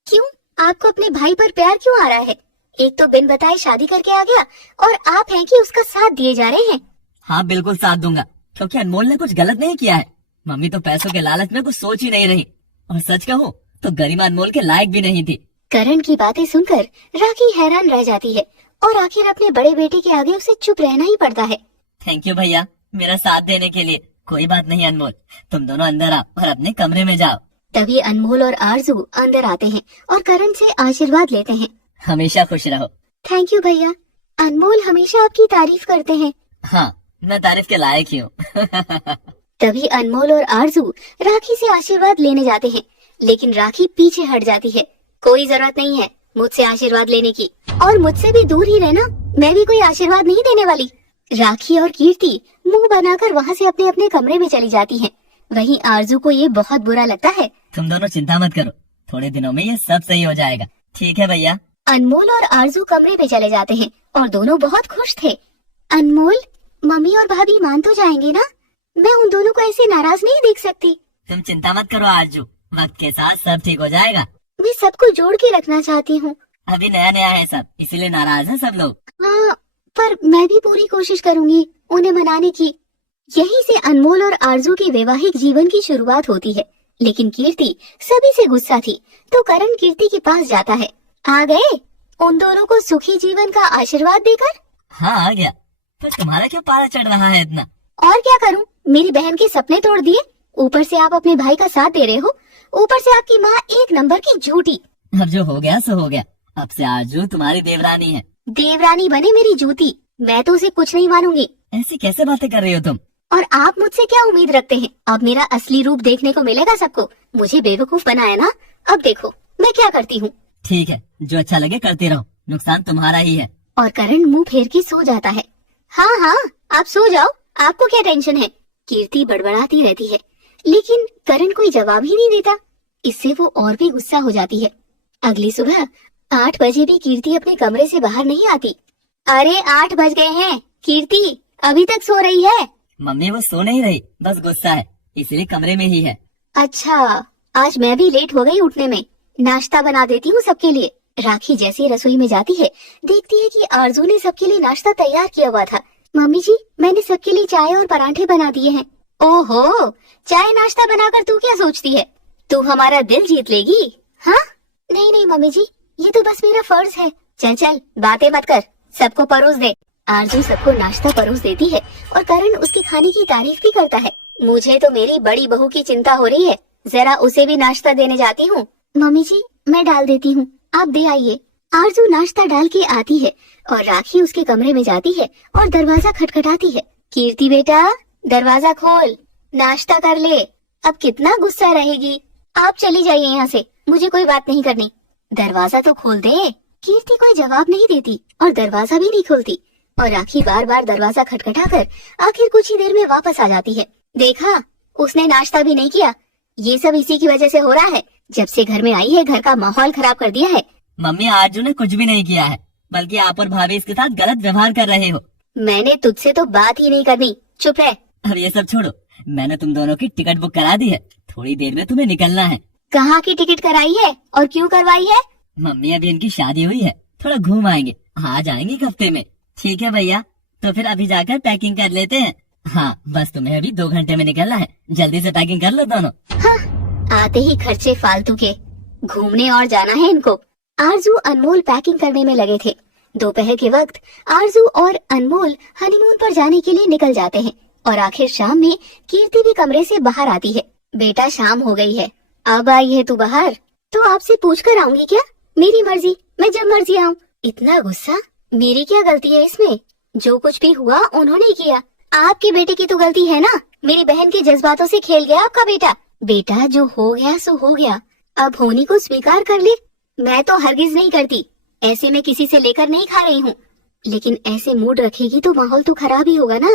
क्यों? आपको अपने भाई पर प्यार क्यों आ रहा है? एक तो बिन बताए शादी करके आ गया और आप हैं कि उसका साथ दिए जा रहे हैं। हाँ बिल्कुल साथ दूंगा, क्योंकि अनमोल ने कुछ गलत नहीं किया है। मम्मी तो पैसों के लालच में कुछ सोच ही नहीं रही, और सच कहूँ तो गरिमा अनमोल के लायक भी नहीं थी। करण की बातें सुनकर राखी हैरान रह जाती है और आखिर अपने बड़े बेटे के आगे उसे चुप रहना ही पड़ता है। थैंक यू भैया मेरा साथ देने के लिए। कोई बात नहीं अनमोल, तुम दोनों अंदर आओ और अपने कमरे में जाओ। तभी अनमोल और आरजू अंदर आते हैं और करण से आशीर्वाद लेते हैं। हमेशा खुश रहो। थैंक यू भैया, अनमोल हमेशा आपकी तारीफ करते हैं। हाँ मैं तारीफ के लायक ही हूँ। तभी अनमोल और आरजू राखी से आशीर्वाद लेने जाते हैं, लेकिन राखी पीछे हट जाती है। कोई जरूरत नहीं है मुझसे आशीर्वाद लेने की, और मुझसे भी दूर ही रहना, मैं भी कोई आशीर्वाद नहीं देने वाली। राखी और कीर्ति मुंह बनाकर वहाँ से अपने अपने कमरे में चली जाती हैं। वहीं आरजू को ये बहुत बुरा लगता है। तुम दोनों चिंता मत करो, थोड़े दिनों में ये सब सही हो जाएगा। ठीक है भैया। अनमोल और आरजू कमरे पे चले जाते हैं और दोनों बहुत खुश थे। अनमोल, मम्मी और भाभी मान तो जाएंगे ना? मैं उन दोनों को ऐसे नाराज नहीं देख सकती। तुम चिंता मत करो आरजू, वक्त के साथ सब ठीक हो जाएगा। मैं सबको जोड़ के रखना चाहती हूँ। अभी नया नया है सब, इसीलिए नाराज हैं सब लोग। हाँ, पर मैं भी पूरी कोशिश करूँगी उन्हें मनाने की। यहीं से अनमोल और आरजू के वैवाहिक जीवन की शुरुआत होती है। लेकिन कीर्ति सभी से गुस्सा थी, तो करण कीर्ति के पास जाता है। आ गए उन दोनों को सुखी जीवन का आशीर्वाद देकर? हाँ आ गया। पर तुम्हारा क्यों पारा चढ़ रहा है इतना? और क्या करूं, मेरी बहन के सपने तोड़ दिए, ऊपर से आप अपने भाई का साथ दे रहे हो, ऊपर से आपकी माँ एक नंबर की झूठी। अब जो हो गया सो हो गया, अब से आरजू तुम्हारी देवरानी है। देवरानी बने मेरी जूती, मैं तो उसे कुछ नहीं मानूंगी। ऐसी कैसे बातें कर रही हो तुम? और आप मुझसे क्या उम्मीद रखते हैं? अब मेरा असली रूप देखने को मिलेगा सबको। मुझे बेवकूफ बनाया ना, अब देखो मैं क्या करती हूँ। ठीक है, जो अच्छा लगे करते रहो, नुकसान तुम्हारा ही है। और करण मुंह फेर के सो जाता है। हाँ हाँ, आप सो जाओ, आपको क्या टेंशन है, कीर्ति बड़बड़ाती रहती है, लेकिन करण कोई जवाब ही नहीं देता। इससे वो और भी गुस्सा हो जाती है। अगली सुबह 8 बजे भी कीर्ति अपने कमरे से बाहर नहीं आती। अरे 8 बज गए हैं, कीर्ति अभी तक सो रही है? मम्मी वो सो नहीं रही, बस गुस्सा है, इसलिए कमरे में ही है। अच्छा, आज मैं भी लेट हो गई उठने में। नाश्ता बना देती हूँ सबके लिए। राखी जैसे रसोई में जाती है, देखती है कि आरजू ने सबके लिए नाश्ता तैयार किया हुआ था। मम्मी जी, मैंने सबके लिए चाय और पराठे बना दिए हैं। ओहो, चाय नाश्ता बनाकर तू क्या सोचती है, तू हमारा दिल जीत लेगी? हाँ? नहीं नहीं मम्मी जी, ये तो बस मेरा फर्ज है। चल चल, बातें मत कर, सबको परोस दे। आरजू सबको नाश्ता परोस देती है और करण उसके खाने की तारीफ भी करता है। मुझे तो मेरी बड़ी बहू की चिंता हो रही है, जरा उसे भी नाश्ता देने जाती हूँ। मम्मी जी, मैं डाल देती हूँ, आप दे आइए। आरजू नाश्ता डाल के आती है और राखी उसके कमरे में जाती है और दरवाजा खटखटाती है। कीर्ति बेटा, दरवाजा खोल, नाश्ता कर ले। अब कितना गुस्सा रहेगी, आप चली जाइए यहाँ से, मुझे कोई बात नहीं करनी। दरवाजा तो खोल दे। कीर्ति कोई जवाब नहीं देती और दरवाजा भी नहीं खोलती और राखी बार बार दरवाजा खटखटाकर आखिर कुछ ही देर में वापस आ जाती है। देखा, उसने नाश्ता भी नहीं किया। ये सब इसी की वजह से हो रहा है। जब से घर में आई है, घर का माहौल खराब कर दिया है। मम्मी आरजू ने कुछ भी नहीं किया है, बल्कि आप और भाभी इसके साथ गलत व्यवहार कर रहे हो। मैंने तुझसे तो बात ही नहीं करनी, चुप रह। अब ये सब छोड़ो, मैंने तुम दोनों की टिकट बुक करा दी है, थोड़ी देर में तुम्हें निकलना है। कहाँ की टिकट कराई है और क्यों करवाई है? मम्मी अभी इनकी शादी हुई है, थोड़ा घूम आएंगे, आ जाएंगे एक हफ्ते में। ठीक है भैया, तो फिर अभी जाकर पैकिंग कर लेते हैं। हाँ, बस तुम्हें अभी 2 घंटे में निकलना है, जल्दी से पैकिंग कर लो दोनों। हाँ, आते ही खर्चे फालतू के, घूमने और जाना है इनको। आरजू अनमोल पैकिंग करने में लगे थे। दोपहर के वक्त आरजू और अनमोल हनीमून पर जाने के लिए निकल जाते हैं और आखिर शाम में कीर्ति भी कमरे से बाहर आती है। बेटा, शाम हो गई है, अब आई है तू बाहर, तो आपसे पूछ कर आऊंगी क्या? मेरी मर्जी, मैं जब मर्जी आऊँ। इतना गुस्सा, मेरी क्या गलती है इसमें? जो कुछ भी हुआ उन्होंने किया, आपके बेटे की तो गलती है ना। मेरी बहन के जज्बातों से खेल गया आपका बेटा। बेटा, जो हो गया सो हो गया, अब होनी को स्वीकार कर ले। मैं तो हरगिज नहीं करती, ऐसे में किसी से लेकर नहीं खा रही हूँ, लेकिन ऐसे मूड रखेगी तो माहौल तो खराब ही होगा ना।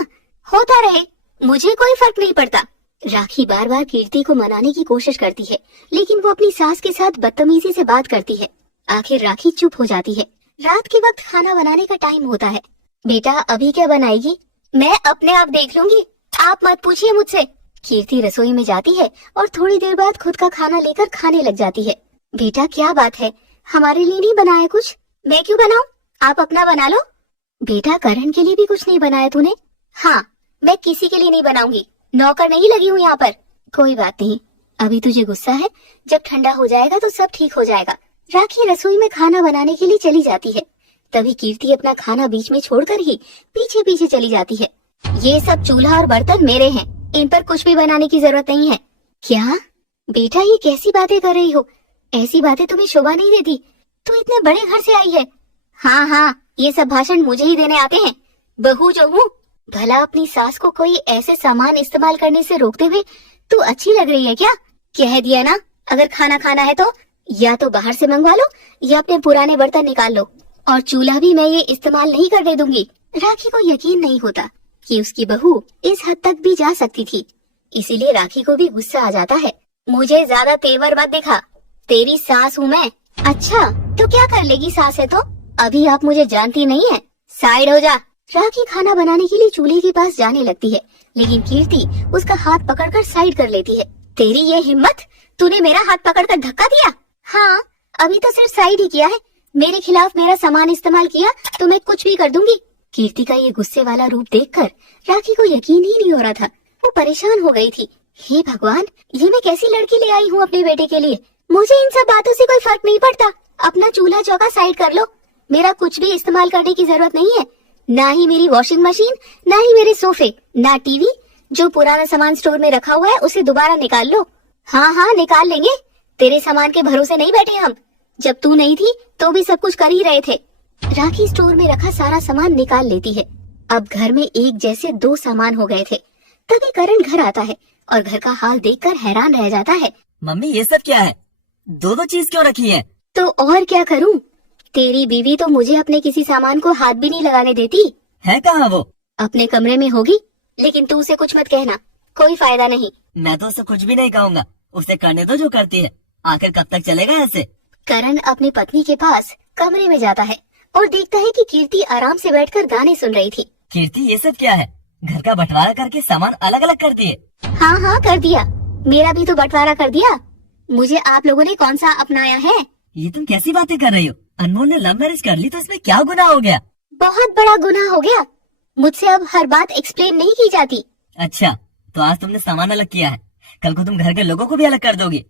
होता रहे, मुझे कोई फर्क नहीं पड़ता। राखी बार बार कीर्ति को मनाने की कोशिश करती है, लेकिन वो अपनी सास के साथ बदतमीजी से बात करती है। आखिर राखी चुप हो जाती है। रात के वक्त खाना बनाने का टाइम होता है। बेटा, अभी क्या बनाएगी? मैं अपने आप देख लूंगी, आप मत पूछिए मुझसे। कीर्ति रसोई में जाती है और थोड़ी देर बाद खुद का खाना लेकर खाने लग जाती है। बेटा, क्या बात है, हमारे लिए नहीं बनाया कुछ? मैं क्यों बनाऊं, आप अपना बना लो। बेटा, करण के लिए भी कुछ नहीं बनाया तूने? हाँ, मैं किसी के लिए नहीं बनाऊंगी, नौकर नहीं लगी हूँ यहाँ पर। कोई बात नहीं, अभी तुझे गुस्सा है, जब ठंडा हो जाएगा तो सब ठीक हो जाएगा। राखी रसोई में खाना बनाने के लिए चली जाती है। तभी कीर्ति अपना खाना बीच में छोड़कर ही पीछे पीछे चली जाती है। ये सब चूल्हा और बर्तन मेरे हैं, इन पर कुछ भी बनाने की जरूरत नहीं है। क्या बेटा, ये कैसी बातें कर रही हो? ऐसी बातें तुम्हें शोभा नहीं देती। तू इतने बड़े घर से आई है। हाँ हाँ, ये सब भाषण मुझे ही देने आते हैं, बहू जो हूँ। भला अपनी सास को कोई ऐसे सामान इस्तेमाल करने से रोकते हुए तू अच्छी लग रही है क्या? कह दिया ना, अगर खाना खाना है तो या तो बाहर से मंगवा लो या अपने पुराने बर्तन निकाल लो, और चूल्हा भी मैं ये इस्तेमाल नहीं करने दूंगी। राखी को यकीन नहीं होता कि उसकी बहू इस हद तक भी जा सकती थी, इसीलिए राखी को भी गुस्सा आ जाता है। मुझे ज्यादा तेवर मत दिखा, तेरी सास हूँ मैं। अच्छा, तो क्या कर लेगी सास है तो? अभी आप मुझे जानती नहीं है, साइड हो जा। राखी खाना बनाने के लिए चूल्हे के पास जाने लगती है, लेकिन कीर्ति उसका हाथ पकड़कर साइड कर लेती है। तेरी ये हिम्मत, तूने मेरा हाथ पकड़कर धक्का दिया? हाँ, अभी तो सिर्फ साइड ही किया है, मेरे खिलाफ मेरा सामान इस्तेमाल किया तो मैं कुछ भी कर दूंगी। कीर्ति का ये गुस्से वाला रूप देखकर राखी को यकीन ही नहीं हो रहा था। वो परेशान हो गई थी। हे भगवान, ये मैं कैसी लड़की ले आई हूँ अपने बेटे के लिए? मुझे इन सब बातों से कोई फर्क नहीं पड़ता। अपना चूल्हा चौका साइड कर लो, मेरा कुछ भी इस्तेमाल करने की जरूरत नहीं है। ना ही मेरी वॉशिंग मशीन, ना ही मेरे सोफे, ना टीवी। जो पुराना सामान स्टोर में रखा हुआ है उसे दोबारा निकाल लो। हाँ हाँ, निकाल लेंगे, तेरे सामान के भरोसे नहीं बैठे हम। जब तू नहीं थी तो भी सब कुछ कर ही रहे थे। राखी स्टोर में रखा सारा सामान निकाल लेती है। अब घर में एक जैसे 2 सामान हो गए थे। तभी करण घर आता है और घर का हाल देखकर हैरान रह जाता है। मम्मी, ये सब क्या है? 2-2 चीज क्यों रखी है? तो और क्या करूं? तेरी बीवी तो मुझे अपने किसी सामान को हाथ भी नहीं लगाने देती। है कहाँ वो? अपने कमरे में होगी, लेकिन तू उसे कुछ मत कहना, कोई फायदा नहीं। मैं तो उसे कुछ भी नहीं कहूँगा, उसे करने दो जो करती है। आखिर कब तक चलेगा ऐसे? करण अपनी पत्नी के पास कमरे में जाता है और देखता है कि कीर्ति आराम से बैठकर गाने सुन रही थी। कीर्ति, ये सब क्या है? घर का बंटवारा करके सामान अलग अलग कर दिए। हाँ हाँ कर दिया, मेरा भी तो बंटवारा कर दिया। मुझे आप लोगों ने कौन सा अपनाया है? ये तुम कैसी बातें कर रही हो? अनमोल ने लव मैरिज कर ली तो इसमें क्या गुनाह हो गया? बहुत बड़ा गुनाह हो गया। मुझसे अब हर बात एक्सप्लेन नहीं की जाती। अच्छा, तो आज तुमने सामान अलग किया है, कल को तुम घर के लोगों को भी अलग कर दोगी।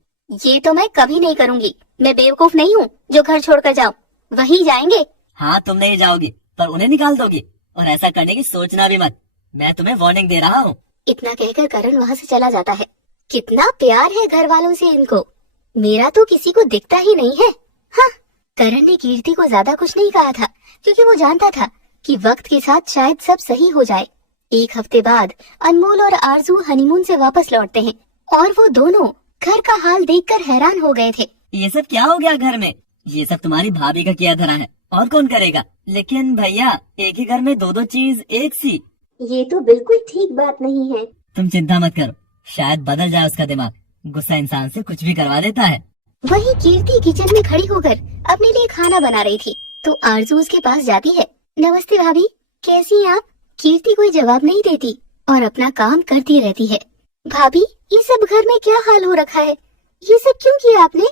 ये तो मैं कभी नहीं करूँगी। मैं बेवकूफ नहीं हूँ जो घर छोड़कर जाऊँ। वही जाएंगे। हाँ, तुम नहीं जाओगी पर उन्हें निकाल दोगी, और ऐसा करने की सोचना भी मत। मैं तुम्हें वार्निंग दे रहा हूँ। इतना कहकर करण वहाँ से चला जाता है। कितना प्यार है घर वालों से इनको, मेरा तो किसी को दिखता ही नहीं है। हाँ, करण ने कीर्ति को ज्यादा कुछ नहीं कहा था, क्योंकि वो जानता था कि वक्त के साथ शायद सब सही हो जाए। एक हफ्ते बाद अनमोल और आरजू हनीमून से वापस लौटते हैं और वो दोनों घर का हाल देखकर हैरान हो गए थे। ये सब क्या हो गया घर में? ये सब तुम्हारी भाभी का किया धरा है, और कौन करेगा? लेकिन भैया, एक ही घर में दो दो चीज एक सी। ये तो बिल्कुल ठीक बात नहीं है। तुम चिंता मत करो, शायद बदल जाए उसका दिमाग। गुस्सा इंसान से कुछ भी करवा देता है। वही कीर्ति किचन में खड़ी होकर अपने लिए खाना बना रही थी तो आरजू उसके पास जाती है। नमस्ते भाभी, कैसी हैं आप? कीर्ति कोई जवाब नहीं देती और अपना काम करती रहती है। भाभी, ये सब घर में क्या हाल हो रखा है? ये सब क्यों किया आपने?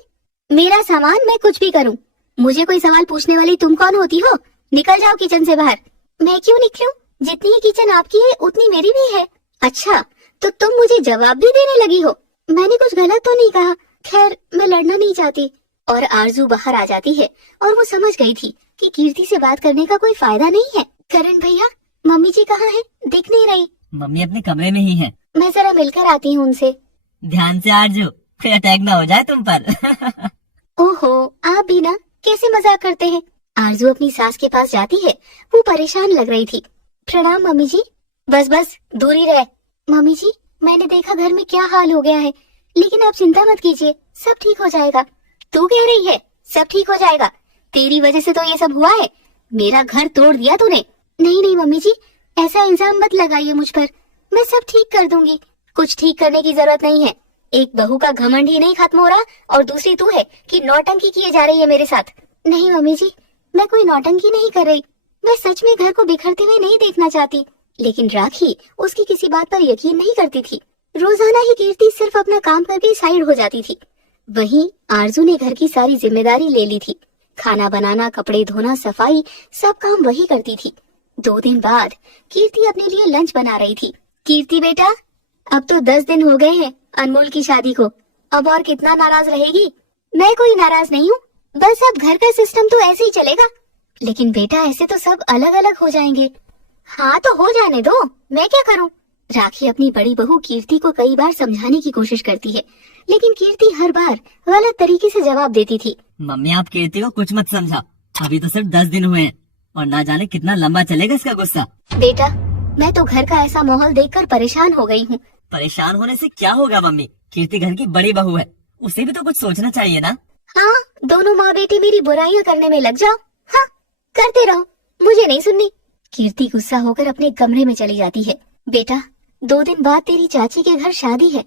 मेरा सामान मैं कुछ भी करूं, मुझे कोई सवाल पूछने वाली तुम कौन होती हो? निकल जाओ किचन से बाहर। मैं क्यों निकलूं? जितनी ही किचन आपकी है उतनी मेरी भी है। अच्छा, तो तुम मुझे जवाब भी देने लगी हो? मैंने कुछ गलत तो नहीं कहा। खैर, मैं लड़ना नहीं चाहती। और आरजू बाहर आ जाती है और वो समझ गई थी कि कीर्ति से बात करने का कोई फायदा नहीं है। करण भैया, मम्मी जी कहाँ है? दिख नहीं रही। मम्मी अपने कमरे में ही है। मैं जरा मिलकर आती हूँ उनसे। ध्यान से आरजू, फिर अटैक ना हो जाए तुम पर। ओहो, आप भी ना कैसे मजाक करते हैं। आरजू अपनी सास के पास जाती है। वो परेशान लग रही थी। प्रणाम मम्मी जी। बस बस दूरी रहे। मम्मी जी, मैंने देखा घर में क्या हाल हो गया है, लेकिन आप चिंता मत कीजिए, सब ठीक हो जाएगा। तू कह रही है सब ठीक हो जाएगा? तेरी वजह से तो ये सब हुआ है। मेरा घर तोड़ दिया तूने। नहीं नहीं मम्मी जी, ऐसा इल्जाम मत लगाइए मुझ पर। मैं सब ठीक कर दूंगी। कुछ ठीक करने की जरूरत नहीं है। एक बहू का घमंड ही नहीं खत्म हो रहा और दूसरी तू है कि नौटंकी किए जा रही है मेरे साथ। नहीं मम्मी जी, मैं कोई नौटंकी नहीं कर रही। मैं सच में घर को बिखरते हुए नहीं देखना चाहती। लेकिन राखी उसकी किसी बात पर यकीन नहीं करती थी। रोजाना ही कीर्ति सिर्फ अपना काम करके साइड हो जाती थी। वहीं आरजू ने घर की सारी जिम्मेदारी ले ली थी। खाना बनाना, कपड़े धोना, सफाई, सब काम वही करती थी। 2 दिन बाद कीर्ति अपने लिए लंच बना रही थी। कीर्ति बेटा, अब तो 10 दिन हो गए हैं अनमोल की शादी को। अब और कितना नाराज रहेगी? मैं कोई नाराज नहीं हूँ, बस अब घर का सिस्टम तो ऐसे ही चलेगा। लेकिन बेटा, ऐसे तो सब अलग अलग हो जाएंगे। हाँ तो हो जाने दो, मैं क्या करूँ? राखी अपनी बड़ी बहू कीर्ति को कई बार समझाने की कोशिश करती है, लेकिन कीर्ति हर बार गलत तरीके से जवाब देती थी। मम्मी, आप कीर्ति को कुछ मत समझाओ। अभी तो सिर्फ 10 दिन हुए हैं और ना जाने कितना लंबा चलेगा इसका गुस्सा। बेटा, मैं तो घर का ऐसा माहौल देखकर परेशान हो गई हूँ। परेशान होने से क्या होगा मम्मी? कीर्ति घर की बड़ी बहू है, उसे भी तो कुछ सोचना चाहिए ना। हाँ, दोनों माँ बेटी मेरी बुराइयां करने में लग जाओ। हाँ, करते रहो, मुझे नहीं सुननी। कीर्ति गुस्सा होकर अपने कमरे में चली जाती है। बेटा, 2 दिन बाद तेरी चाची के घर शादी है,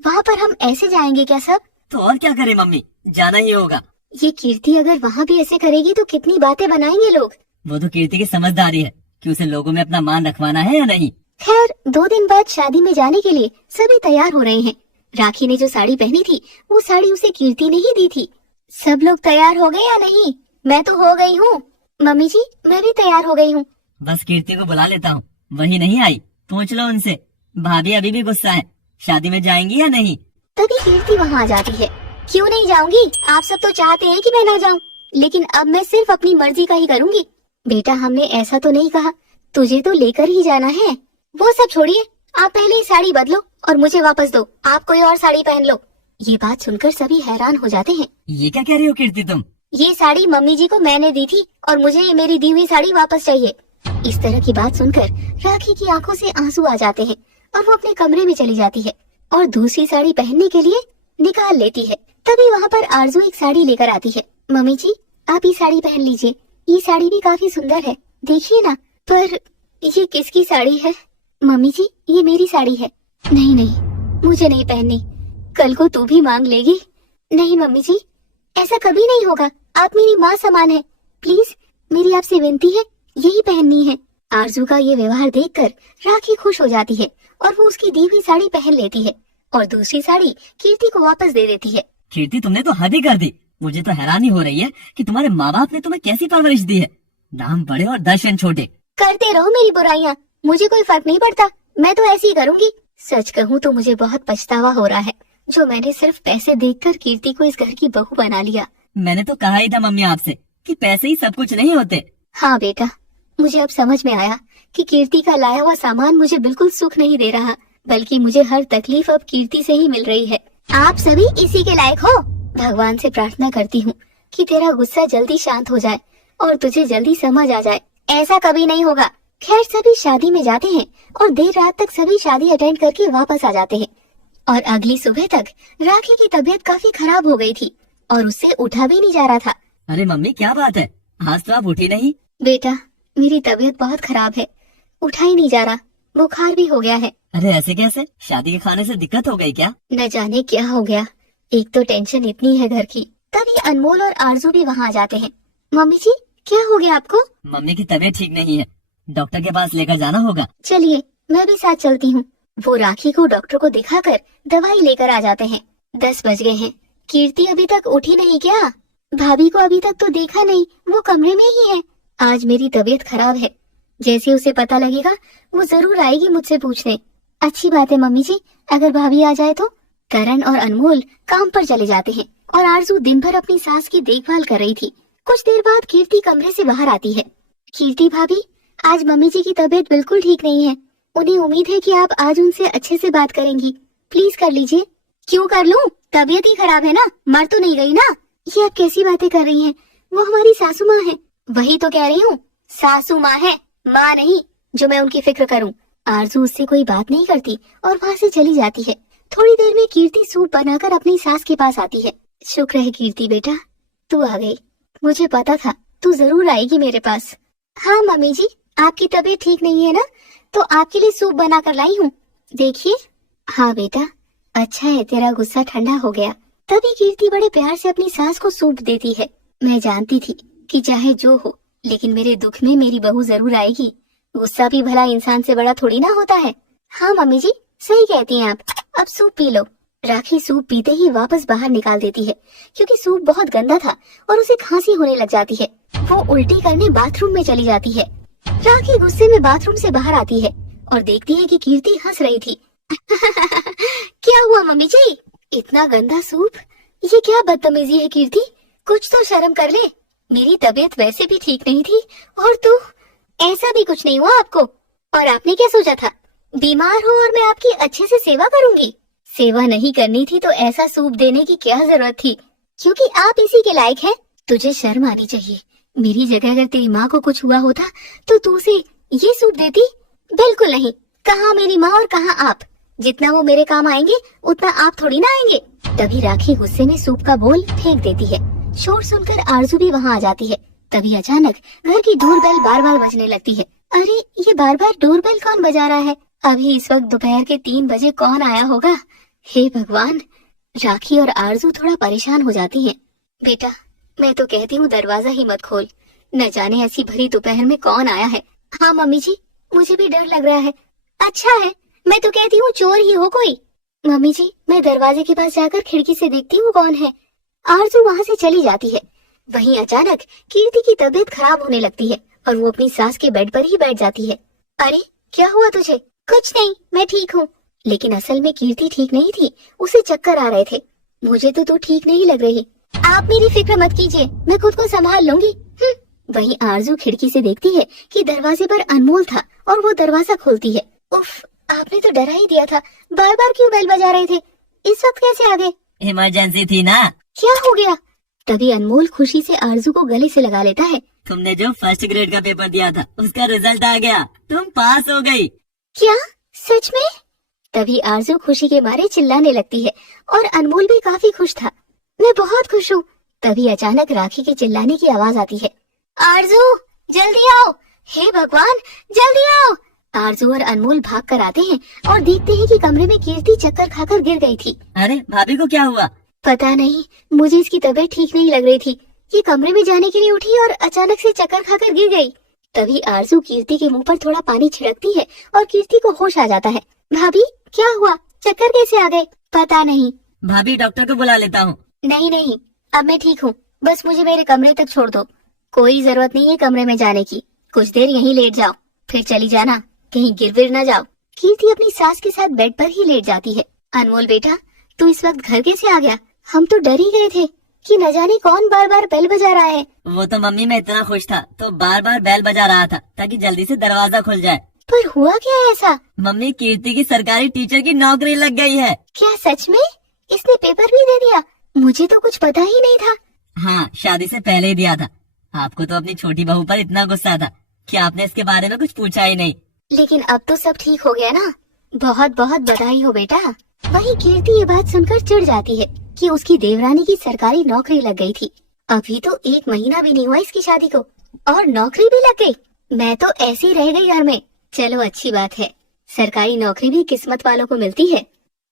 वहाँ पर हम ऐसे जाएंगे क्या सब? तो और क्या करे मम्मी, जाना ही होगा। ये कीर्ति अगर वहाँ भी ऐसे करेगी तो कितनी बातें बनाएंगे लोग। वो तो कीर्ति की समझदारी है कि उसे लोगों में अपना मान रखवाना है या नहीं। खैर, 2 दिन बाद शादी में जाने के लिए सभी तैयार हो रहे हैं। राखी ने जो साड़ी पहनी थी वो साड़ी उसे कीर्ति ने ही दी थी। सब लोग तैयार हो गए या नहीं? मैं तो हो गई हूँ। मम्मी जी, मैं भी तैयार हो गई हूँ। बस कीर्ति को बुला लेता हूँ, वही नहीं आई, पूछ लो उनसे। भाभी अभी भी गुस्सा है, शादी में जाएंगी या नहीं? तभी कीर्ति वहाँ आ जाती है। क्यों नहीं जाऊंगी? आप सब तो चाहते हैं कि मैं ना जाऊं, लेकिन अब मैं सिर्फ अपनी मर्जी का ही करूंगी। बेटा, हमने ऐसा तो नहीं कहा, तुझे तो लेकर ही जाना है। वो सब छोड़िए, आप पहले ही साड़ी बदलो और मुझे वापस दो। आप कोई और साड़ी पहन लो। ये बात सुनकर सभी हैरान हो जाते हैं। ये क्या कह रही हो कीर्ति तुम? ये साड़ी मम्मी जी को मैंने दी थी और मुझे ये मेरी दी हुई साड़ी वापस चाहिए। इस तरह की बात सुनकर राखी की आंखों से आंसू आ जाते हैं और वो अपने कमरे में चली जाती है और दूसरी साड़ी पहनने के लिए निकाल लेती है। तभी वहाँ पर आरजू एक साड़ी लेकर आती है। मम्मी जी, आप ये साड़ी पहन लीजिए, ये साड़ी भी काफी सुंदर है, देखिए ना। पर ये किसकी साड़ी है? मम्मी जी, ये मेरी साड़ी है। नहीं नहीं, मुझे नहीं पहननी, कल को तू भी मांग लेगी। नहीं मम्मी जी, ऐसा कभी नहीं होगा, आप मेरी माँ समान है, प्लीज मेरी आपसे विनती है, यही पहननी है। आरजू का ये व्यवहार देखकर राखी खुश हो जाती है और वो उसकी दी हुई साड़ी पहन लेती है और दूसरी साड़ी कीर्ति को वापस दे देती है। कीर्ति, तुमने तो हद ही कर दी। मुझे तो हैरानी हो रही है कि तुम्हारे माँ बाप ने तुम्हें कैसी परवरिश दी है। नाम बड़े और दर्शन छोटे। करते रहो मेरी बुराइयाँ, मुझे कोई फर्क नहीं पड़ता, मैं तो ऐसे ही करूँगी। सच कहूँ तो मुझे बहुत पछतावा हो रहा है जो मैंने सिर्फ पैसे देखकर कीर्ति को इस घर की बहू बना लिया। मैंने तो कहा ही था मम्मी आपसे कि पैसे ही सब कुछ नहीं होते। हाँ बेटा, मुझे अब समझ में आया कि कीर्ति का लाया हुआ सामान मुझे बिल्कुल सुख नहीं दे रहा, बल्कि मुझे हर तकलीफ अब कीर्ति से ही मिल रही है। आप सभी इसी के लायक हो। भगवान से प्रार्थना करती हूँ कि तेरा गुस्सा जल्दी शांत हो जाए और तुझे जल्दी समझ आ जाए। ऐसा कभी नहीं होगा। खैर, सभी शादी में जाते हैं और देर रात तक सभी शादी अटेंड करके वापस आ जाते हैं और अगली सुबह तक राखी की तबीयत काफी खराब हो गई थी और उससे उठा भी नहीं जा रहा था। अरे मम्मी, क्या बात है, आज तो आप उठी नहीं। बेटा, मेरी तबीयत बहुत खराब है, उठा ही नहीं जा रहा, बुखार भी हो गया है। अरे ऐसे कैसे? शादी के खाने से दिक्कत हो गई क्या? न जाने क्या हो गया, एक तो टेंशन इतनी है घर की। तभी अनमोल और आरजू भी वहाँ आ जाते हैं। मम्मी जी, क्या हो गया आपको? मम्मी की तबीयत ठीक नहीं है, डॉक्टर के पास लेकर जाना होगा। चलिए, मैं भी साथ चलती हूँ। वो राखी को डॉक्टर को दिखाकर दवाई लेकर आ जाते हैं। 10 बज गए हैं। कीर्ति अभी तक उठी नहीं क्या? भाभी को अभी तक तो देखा नहीं, वो कमरे में ही है। आज मेरी तबीयत खराब है, जैसे उसे पता लगेगा वो जरूर आएगी मुझसे पूछने। अच्छी बात है मम्मी जी, अगर भाभी आ जाए तो। करण और अनमोल काम पर चले जाते हैं और आरजू दिन भर अपनी सास की देखभाल कर रही थी। कुछ देर बाद कीर्ति कमरे से बाहर आती है। कीर्ति भाभी, आज मम्मी जी की तबीयत बिल्कुल ठीक नहीं है, उन्हें उम्मीद है कि आप आज उनसे अच्छे से बात करेंगी, प्लीज कर लीजिए। क्यों कर लूं? तबीयत ही खराब है ना, मर तो नहीं गई ना। ये आप कैसी बातें कर रही हैं? वो हमारी सासू माँ है। वही तो कह रही हूँ, सासू माँ है, माँ नहीं जो मैं उनकी फिक्र करूँ। आरजू उससे कोई बात नहीं करती और वहाँ से चली जाती है। थोड़ी देर में कीर्ति सूप बनाकर अपनी सास के पास आती है। शुक्र है कीर्ति बेटा, तू आ गई, मुझे पता था तू जरूर आएगी मेरे पास। हाँ मम्मी जी, आपकी तबीयत ठीक नहीं है ना, तो आपके लिए सूप बना कर लाई हूँ, देखिए। हाँ बेटा, अच्छा है तेरा गुस्सा ठंडा हो गया। तभी कीर्ति बड़े प्यार से अपनी सास को सूप देती है। मैं जानती थी कि चाहे जो हो, लेकिन मेरे दुख में मेरी बहू जरूर आएगी। गुस्सा भी भला इंसान से बड़ा थोड़ी ना होता है। हाँ मम्मी जी, सही कहती हैं आप, अब सूप पी लो। राखी सूप पीते ही वापस बाहर निकाल देती है, क्योंकि सूप बहुत गंदा था और उसे खांसी होने लग जाती है। वो उल्टी करने बाथरूम में चली जाती है। राखी गुस्से में बाथरूम से बाहर आती है और देखती है कि कीर्ति हंस रही थी। क्या हुआ मम्मी जी, इतना गंदा सूप? ये क्या बदतमीजी है कीर्ति, कुछ तो शर्म कर ले। मेरी तबीयत वैसे भी ठीक नहीं थी और तू, ऐसा भी कुछ नहीं हुआ आपको? और आपने क्या सोचा था, बीमार हो और मैं आपकी अच्छे से सेवा करूंगी? सेवा नहीं करनी थी तो ऐसा सूप देने की क्या जरूरत थी, क्योंकि आप इसी के लायक हैं। तुझे शर्म आनी चाहिए। मेरी जगह अगर तेरी माँ को कुछ हुआ होता तो तू उसे ये सूप देती? बिल्कुल नहीं। कहाँ मेरी माँ और कहाँ आप? जितना वो मेरे काम आएंगे उतना आप थोड़ी ना आएंगे। तभी राखी गुस्से में सूप का बोल फेंक देती है। शोर सुनकर आरजू भी वहाँ आ जाती है। तभी अचानक घर की डोरबेल बार बार बजने लगती है। अरे, ये बार बार डोरबेल कौन बजा रहा है? अभी इस वक्त दोपहर के 3 बजे कौन आया होगा? हे भगवान! राखी और आरजू थोड़ा परेशान हो जाती हैं। बेटा, मैं तो कहती हूँ दरवाजा ही मत खोल, न जाने ऐसी भरी दोपहर में कौन आया है। हाँ मम्मी जी, मुझे भी डर लग रहा है। अच्छा है, मैं तो कहती हूँ चोर ही हो कोई। मम्मी जी, मैं दरवाजे के पास जाकर खिड़की से देखती हूँ कौन है। आरजू वहाँ से चली जाती है। वहीं अचानक कीर्ति की तबीयत खराब होने लगती है और वो अपनी सास के बेड पर ही बैठ जाती है। अरे, क्या हुआ तुझे? कुछ नहीं, मैं ठीक हूँ। लेकिन असल में कीर्ति ठीक नहीं थी, उसे चक्कर आ रहे थे। मुझे तो तू ठीक नहीं लग रही। आप मेरी फिक्र मत कीजिए, मैं खुद को संभाल लूंगी। वहीं आरजू खिड़की से देखती है कि दरवाजे पर अनमोल था और वो दरवाजा खोलती है। उफ, आपने तो डरा ही दिया था, बार बार क्यों बेल बजा रहे थे? इस वक्त कैसे आ गए? इमरजेंसी थी ना। क्या हो गया? तभी अनमोल खुशी से आरजू को गले से लगा लेता है। तुमने जो फर्स्ट ग्रेड का पेपर दिया था उसका रिजल्ट आ गया, तुम पास हो गई। क्या? सच में? तभी आरजू खुशी के मारे चिल्लाने लगती है और अनमोल भी काफी खुश था। मैं बहुत खुश हूँ, तभी अचानक राखी के चिल्लाने की आवाज आती है। आरजू, जल्दी आओ, हे भगवान, जल्दी आओ। आरजू और अनमोल भाग कर आते हैं और देखते हैं कि कमरे में कीर्ति चक्कर खाकर गिर गई थी। अरे भाभी को क्या हुआ? पता नहीं, मुझे इसकी तबीयत ठीक नहीं लग रही थी। ये कमरे में जाने के लिए उठी और अचानक से चक्कर खाकर गिर गई। तभी आरजू कीर्ति के मुंह पर थोड़ा पानी छिड़कती है और कीर्ति को होश आ जाता है। भाभी, क्या हुआ? चक्कर कैसे आ गए? पता नहीं। भाभी, डॉक्टर को बुला लेता हूँ। नहीं नहीं, अब मैं ठीक हूँ, बस मुझे मेरे कमरे तक छोड़ दो। कोई जरूरत नहीं है कमरे में जाने की, कुछ देर यहीं लेट जाओ, फिर चली जाना, कहीं गिर विर न जाओ। कीर्ति अपनी सास के साथ बेड पर ही लेट जाती है। अनमोल बेटा, तू इस वक्त घर कैसे आ गया? हम तो डर ही गए थे कि न जाने कौन बार बार बेल बजा रहा है। वो तो मम्मी, मैं इतना खुश था तो बार बार बेल बजा रहा था ताकि जल्दी से दरवाजा खुल जाए। पर हुआ क्या है ऐसा? मम्मी, कीर्ति की सरकारी टीचर की नौकरी लग गई है। क्या सच में? इसने पेपर भी दे दिया? मुझे तो कुछ पता ही नहीं था। हाँ, शादी से पहले ही दिया था। आपको तो अपनी छोटी बहू पर इतना गुस्सा था कि आपने इसके बारे में कुछ पूछा ही नहीं। लेकिन अब तो सब ठीक हो गया ना, बहुत बहुत बधाई हो बेटा। वहीं कीर्ति ये बात सुनकर चिढ़ जाती है कि उसकी देवरानी की सरकारी नौकरी लग गई थी। अभी तो 1 महीना भी नहीं हुआ इसकी शादी को और नौकरी भी लग गई। मैं तो ऐसे ही रह गई घर में। चलो अच्छी बात है, सरकारी नौकरी भी किस्मत वालों को मिलती है।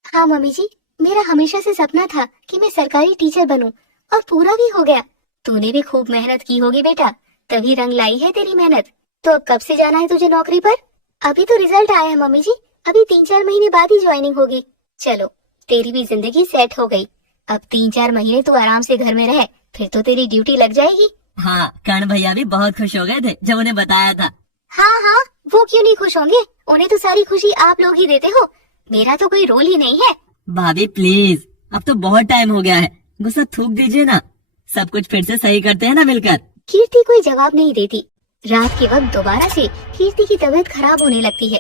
हाँ मम्मी जी, मेरा हमेशा से सपना था कि मैं सरकारी टीचर बनूं और पूरा भी हो गया। तूने भी खूब मेहनत की होगी बेटा, तभी रंग लाई है तेरी मेहनत। तो अब कब से जाना है तुझे नौकरी पर? अभी तो रिजल्ट आया है मम्मी जी, अभी 3-4 महीने बाद ही ज्वाइनिंग होगी। चलो, तेरी भी जिंदगी सेट हो गई। अब 3-4 महीने तू आराम से घर में रह, फिर तो तेरी ड्यूटी लग जाएगी। हाँ, कर्ण भैया भी बहुत खुश हो गए थे जब उन्हें बताया था। हाँ हाँ, वो क्यों नहीं खुश होंगे? उन्हें तो सारी खुशी आप लोग ही देते हो, मेरा तो कोई रोल ही नहीं है। भाभी प्लीज, अब तो बहुत टाइम हो गया है, गुस्सा थूक दीजिए ना, सब कुछ फिर से सही करते हैं ना मिलकर। कीर्ति कोई जवाब नहीं देती। रात के वक्त दोबारा से कीर्ति की तबीयत खराब होने लगती है।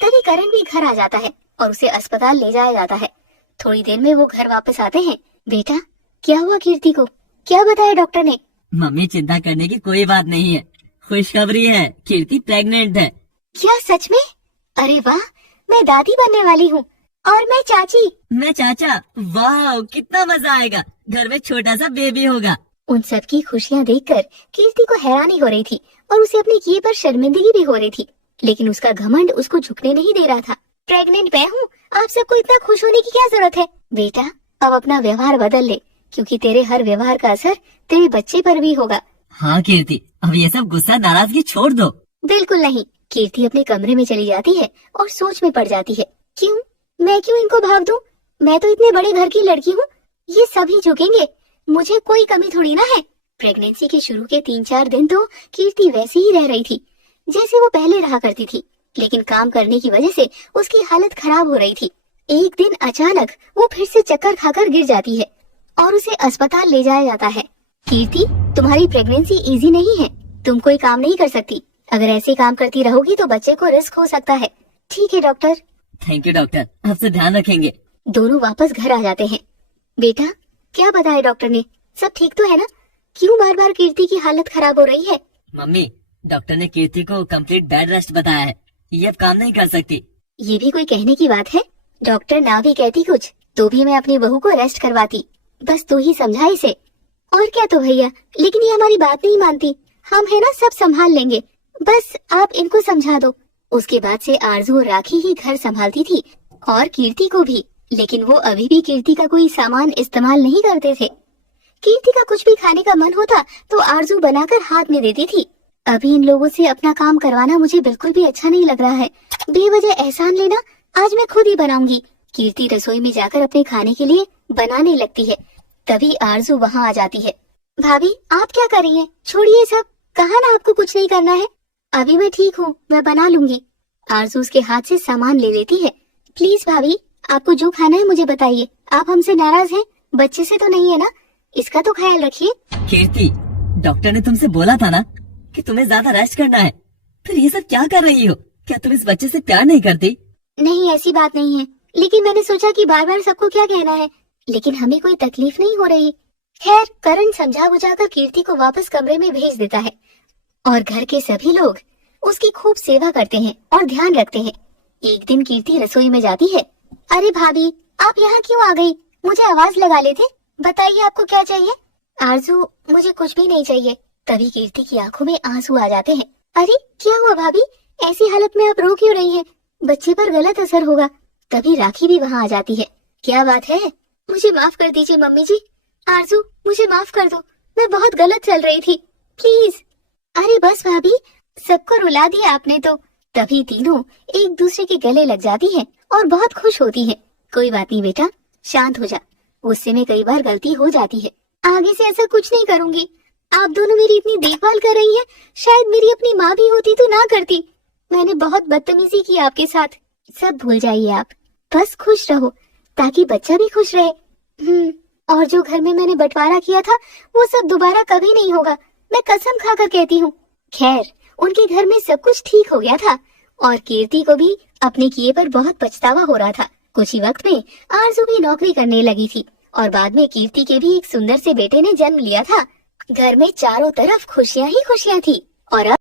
तभी करण भी घर आ जाता है और उसे अस्पताल ले जाया जाता है। थोड़ी देर में वो घर वापस आते हैं। बेटा, क्या हुआ कीर्ति को? क्या बताया डॉक्टर ने? मम्मी, चिंता करने की कोई बात नहीं है, खुशखबरी है, कीर्ति प्रेग्नेंट है। क्या सच में? अरे वाह, मैं दादी बनने वाली हूँ और मैं चाची। मैं चाचा। वाह, कितना मजा आएगा, घर में छोटा सा बेबी होगा। उन सब की खुशियाँ देखकर कीर्ति को हैरानी हो रही थी और उसे अपने किए पर शर्मिंदगी भी हो रही थी, लेकिन उसका घमंड उसको झुकने नहीं दे रहा था। प्रेग्नेंट मैं हूँ, आप सबको इतना खुश होने की क्या जरूरत है? बेटा, अब अपना व्यवहार बदल ले, क्योंकि तेरे हर व्यवहार का असर तेरे बच्चे पर भी होगा। हाँ कीर्ति, अब ये सब गुस्सा नाराजगी छोड़ दो। बिल्कुल नहीं। कीर्ति अपने कमरे में चली जाती है और सोच में पड़ जाती है। क्यों? मैं क्यों इनको भाग दूं? मैं तो इतने बड़े घर की लड़की हूँ, ये सभी झुकेंगे, मुझे कोई कमी थोड़ी ना है। प्रेगनेंसी के शुरू के 3-4 दिन तो कीर्ति वैसी ही रह रही थी जैसे वो पहले रहा करती थी, लेकिन काम करने की वजह से उसकी हालत खराब हो रही थी। एक दिन अचानक वो फिर से चक्कर खाकर गिर जाती है और उसे अस्पताल ले जाया जाता है। कीर्ति, तुम्हारी प्रेगनेंसी इजी नहीं है, तुम कोई काम नहीं कर सकती। अगर ऐसे काम करती रहोगी तो बच्चे को रिस्क हो सकता है। ठीक है डॉक्टर। थैंक यू डॉक्टर, आपसे ध्यान रखेंगे। दोनों वापस घर आ जाते हैं। बेटा, क्या बताया डॉक्टर ने? सब ठीक तो है ना? क्यों बार बार कीर्ति की हालत खराब हो रही है? मम्मी, डॉक्टर ने कीर्ति को कंप्लीट बेड रेस्ट बताया है, ये अब काम नहीं कर सकती। ये भी कोई कहने की बात है? डॉक्टर ना भी कहती कुछ तो भी मैं अपनी बहू को रेस्ट करवाती। बस तू ही समझा इसे। और क्या तो भैया, लेकिन ये हमारी बात नहीं मानती। हम है ना, सब संभाल लेंगे, बस आप इनको समझा दो। उसके बाद से आरजू और राखी ही घर संभालती थी और कीर्ति को भी, लेकिन वो अभी भी कीर्ति का कोई सामान इस्तेमाल नहीं करते थे। कीर्ति का कुछ भी खाने का मन होता तो आरजू बनाकर हाथ में देती थी। अभी इन लोगों से अपना काम करवाना मुझे बिल्कुल भी अच्छा नहीं लग रहा है। बेवजह एहसान लेना आज मैं खुद ही बनाऊंगी। कीर्ति रसोई में जाकर अपने खाने के लिए बनाने लगती है। तभी आरजू वहाँ आ जाती है। भाभी, आप क्या कर रही हैं? छोड़िए सब, कहा ना आपको कुछ नहीं करना है। अभी मैं ठीक हूँ, मैं बना लूंगी। आरजू उसके हाथ से सामान ले लेती है। प्लीज भाभी, आपको जो खाना है मुझे बताइए। आप हमसे नाराज हैं? बच्चे से तो नहीं है ना? इसका तो ख्याल रखिए। कीर्ति, डॉक्टर ने तुमसे बोला था ना कि तुम्हें ज्यादा रेस्ट करना है, फिर ये सब क्या कर रही हो? क्या तुम इस बच्चे से प्यार नहीं करती? नहीं, ऐसी बात नहीं है, लेकिन मैंने सोचा कि बार बार सबको क्या कहना है, लेकिन हमें कोई तकलीफ नहीं हो रही। खैर, करण समझा बुझाकर कीर्ति को वापस कमरे में भेज देता है और घर के सभी लोग उसकी खूब सेवा करते हैं और ध्यान रखते हैं। एक दिन कीर्ति रसोई में जाती है। अरे भाभी, आप यहाँ क्यों आ गई? मुझे आवाज लगा लेते। बताइए आपको क्या चाहिए? आरजू मुझे कुछ भी नहीं चाहिए। तभी कीर्ति की आंखों में आंसू आ जाते हैं। अरे क्या हुआ भाभी, ऐसी हालत में आप रो क्यों रही हैं? बच्चे पर गलत असर होगा। तभी राखी भी वहाँ आ जाती है। क्या बात है? मुझे माफ कर दीजिए मम्मी जी। आरजू मुझे माफ कर दो, मैं बहुत गलत चल रही थी, प्लीज। अरे बस भाभी, सबको रुला दिया आपने तो। तभी तीनों एक दूसरे के गले लग जाती हैं और बहुत खुश होती हैं। कोई बात नहीं बेटा, शांत हो जा। गुस्से में कई बार गलती हो जाती है, आगे से ऐसा कुछ नहीं करूंगी। आप दोनों मेरी इतनी देखभाल कर रही हैं, शायद मेरी अपनी माँ भी होती तो ना करती। मैंने बहुत बदतमीजी की आपके साथ, सब भूल जाइए आप। बस खुश रहो ताकि बच्चा भी खुश रहे। और जो घर में मैंने बंटवारा किया था वो सब दोबारा कभी नहीं होगा, मैं कसम खाकर कहती हूँ। खैर, उनके घर में सब कुछ ठीक हो गया था और कीर्ति को भी अपने किए पर बहुत पछतावा हो रहा था। कुछ ही वक्त में आरजू भी नौकरी करने लगी थी और बाद में कीर्ति के भी एक सुंदर से बेटे ने जन्म लिया था। घर में चारों तरफ खुशियां ही खुशियां थी और अब